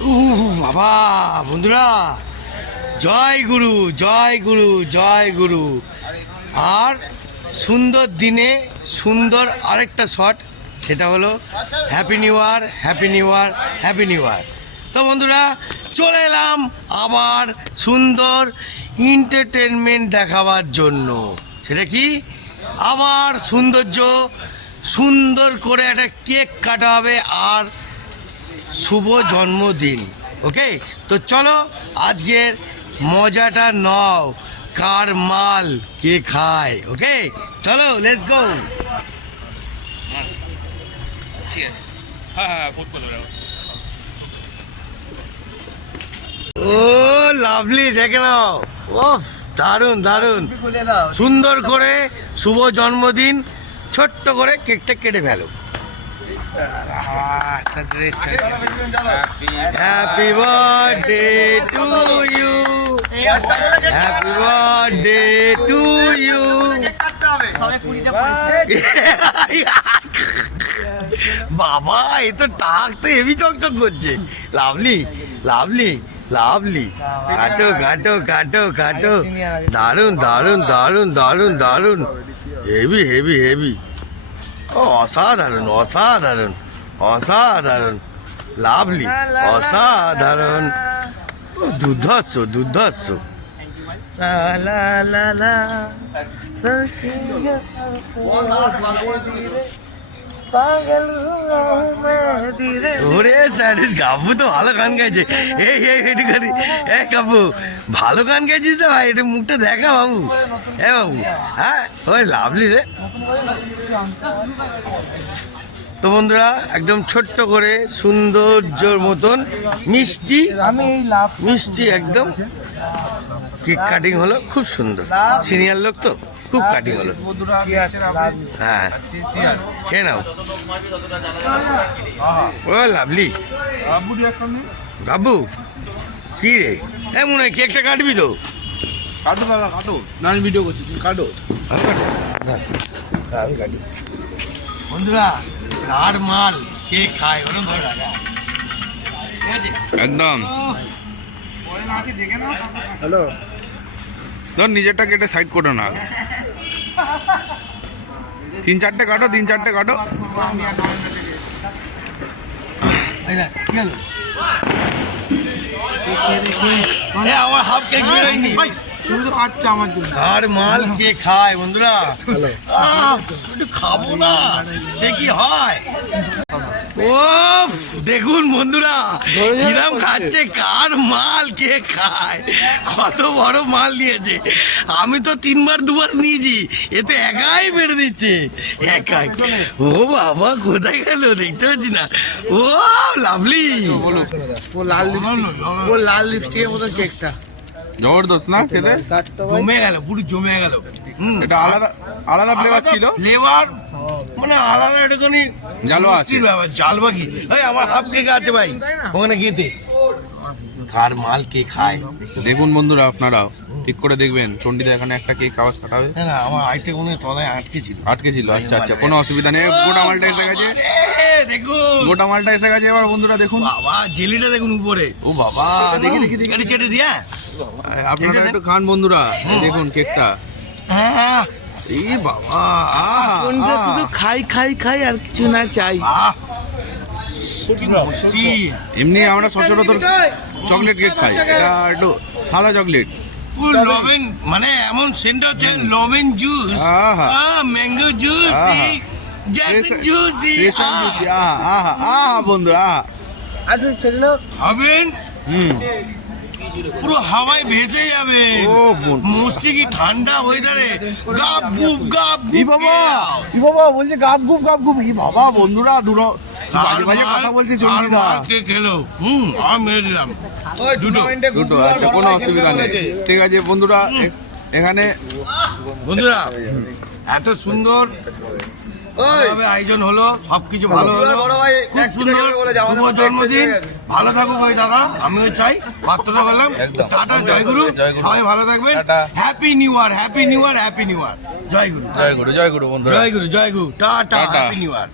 বাবা বন্ধুরা, জয় গুরু জয় গুরু জয় গুরু। আর সুন্দর দিনে সুন্দর আরেকটা শট, সেটা হলো happy new year, happy new year, happy new ইয়ার। তো বন্ধুরা, চলে এলাম আবার সুন্দর এন্টারটেনমেন্ট দেখাবার জন্য। সেটা কি, আবার সৌন্দর্য, সুন্দর করে একটা কেক কাটা হবে আর শুভ জন্মদিন। ওকে, তো চলো আজকের মজাটা নাও, কার মাল কে খায়। ওকে চলো, লেটস গো। ও লাভলি, দেখে নাও। ওফ, দারুণ দারুণ, সুন্দর করে শুভ জন্মদিন, ছোট্ট করে কেকটা কেটে ফেলো। Happy birthday to you, happy birthday to you. বাবা, এ তো টাক তো হেভি চকচক করছে। লাভলি লাভলি লাভলি, কাটো কাটো কাটো কাটো, দারুণ দারুণ দারুণ দারুণ দারুণ, হেভি হেভি হেভি। ও অসাধারণ অসাধারণ অসাধারণ, লাভলি, অসাধারণ, দুর্ধর্ষ দুর্ধর্ষ। ওরে স্যাডিস, গাবু তো ভালো গান গাইছে। এই গাবু, ভালো গান গাইছিস তো ভাই, এটা মুখটা দেখা বাবু। হ্যাঁ বাবু, হ্যাঁ ওই লাভলি রে। তো বন্ধুরা, একদম ছোট্ট করে সৌন্দর্যর মতন মিষ্টি, মিষ্টি একদম কেক কাটিং হলো, খুব সুন্দর। সিনিয়র লোক তো, খুব কাটিং হলো। হ্যাঁ, খেয়ে নাও। ও লাভলি, বাবু কি রে, মনে হয় কেকটা কাটবি তো? কাটো দাদা, কাটো, না ভিডিও করছি, কাটো। আমি কাটি। বন্ধুরা, আর মাল কেক খায়, ওরকম ধরে রাখা, ঠিক আছে একদম। হ্যালো, ধর নিজেরটা কেটে সাইড করো না, তিন চারটে কাটো, তিন চারটে কাটো। আমার হাফ কেক বেরোয়নি, আমার জন্য। আর মাল কে খায় বন্ধুরা? একটু খাবো না, সে কি হয়? ওফ, দেখুন বন্ধুরা, কিরাম খাচ্ছে, কার মাল কে খায়। কত বড় মাল নিয়েছে, আমি তো তিনবার দুবার নিয়েছি, এতে একাই বেড়ে দিচ্ছে, একাই। ও বাবা, কোথায় গেল দেখতে পাচ্ছি না। ও লাভলি, ও লাল লিপস্টিক, ও লাল লিপস্টিকের মতো কেকটা জবরদস্ত না খেতে, জমে গেল, পুরো জমে গেল। এটা আলাদা আলাদা ফ্লেভার ছিল, ফ্লেভার মানে আলাদা, একটুখানি জালো আছে, জাল বাকি। এই আমার হাফ কেক আছে ভাই, ওখানে খেতে। কার মাল কে খায় দেখুন বন্ধুরা, আপনারাও ঠিক করে দেখবেন। চণ্ডীদা এখানে একটা কেক আবার ছাটাবে। না, আমার আইটা কোনো তলায় আটকে ছিল। আচ্ছা আচ্ছা, কোনো অসুবিধা নেই। গোটা মালটা এসে গেছে, দেখুন গোটা মালটা এসে গেছে। এবার বন্ধুরা দেখুন, বাবা, জেলিটা দেখুন উপরে। ও বাবা, দেখি দেখি দেখি, চেটে দিয়া আপনারা একটু খান বন্ধুরা। এই দেখুন কেকটা, এই বাবা, শুধু খাই খাই খাই আর কিছু না চাই। এমনি আমরা সচরাচর চকলেট কেক খাই, এটা একটু সাদা চকলেট। লবেন মানে এমন সেন্ট হচ্ছে, লবেন juice, mango juice, jasmine juice বন্ধুরা হবেন, পুরো হাওয়ায় ভেসে যাবে। মস্তি কি ঠান্ডা ওয়েদারে, গাপ গুপ গাপ গুপ। বাবা বলছে গাপ গুপ গাপ গুপ, কি বাবা বন্ধুরা, বাজে বাজে কথা বলছে চণ্ডীদা। কে খেলো? আমি মেরে দিলাম দুটো। আচ্ছা, কোনো অসুবিধা নেই, ঠিক আছে বন্ধুরা। এখানে বন্ধুরা, এত সুন্দর আয়োজন হলো, সবকিছু ভালো হলো, খুব সুন্দর। শুভ জন্মদিন, ভালো থাকুক ওই দাদা, আমিও চাই। পাত্রটা বললাম, টাটা, জয় গুরু, সবাই ভালো থাকবেন। Happy new year, happy new year, happy new year, জয় গুরু, জয় গুরু, জয় গুরু বন্ধুরা, জয় গুরু, জয় গুরু, টাটা, হ্যাপি নিউ ইয়ার।